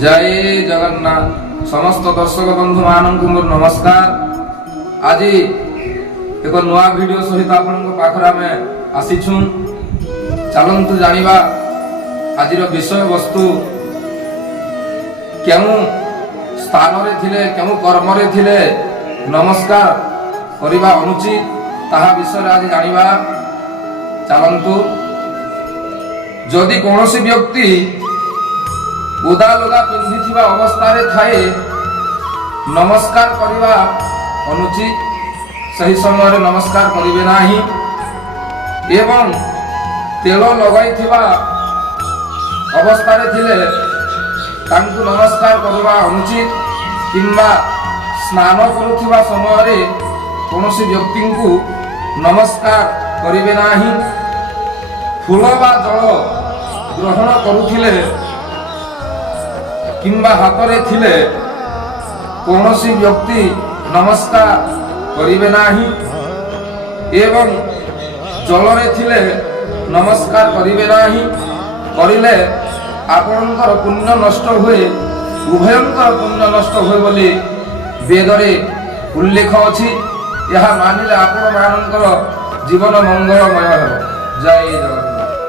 जय जगन्नाथ। समस्त दर्शक बंधु मानक मोर नमस्कार। आज एक नुआ वीडियो सहित आपण पाखरे आम आसीछु। चलतु जानिबा आज विषय वस्तु क्यों स्थान रे थिले क्यों कर्म रे थिले नमस्कार करिबा अनुचित ताहा विषय आज जानिबा। चलतु जदि कौनसी व्यक्ति उदा लुगा पिंधि अवस्था थाए नमस्कार करिबा अनुचित, सही समय नमस्कार करिवे नाही एवं तेल लगाई अवस्था थिले तांकु नमस्कार करिबा अनुचित किंबा स्नान करुथिबा समय कौनसी व्यक्ति को नमस्कार करिवे नाही। फूल बा जल ग्रहण करुथिले किंबा हाथ रे थिले कौनसी व्यक्ति नमस्कार करिवे नाही एवं जल रे थिले नमस्कार करिवे नाही। करिले आपणकर पुण्य नष्ट हुए, उभयंकर पुण्य नष्ट हुए बोली वेद रे उल्लेख अछि। यह मानिले आपण मानकर जीवन मंगलमय हो। जय जगन्नाथ।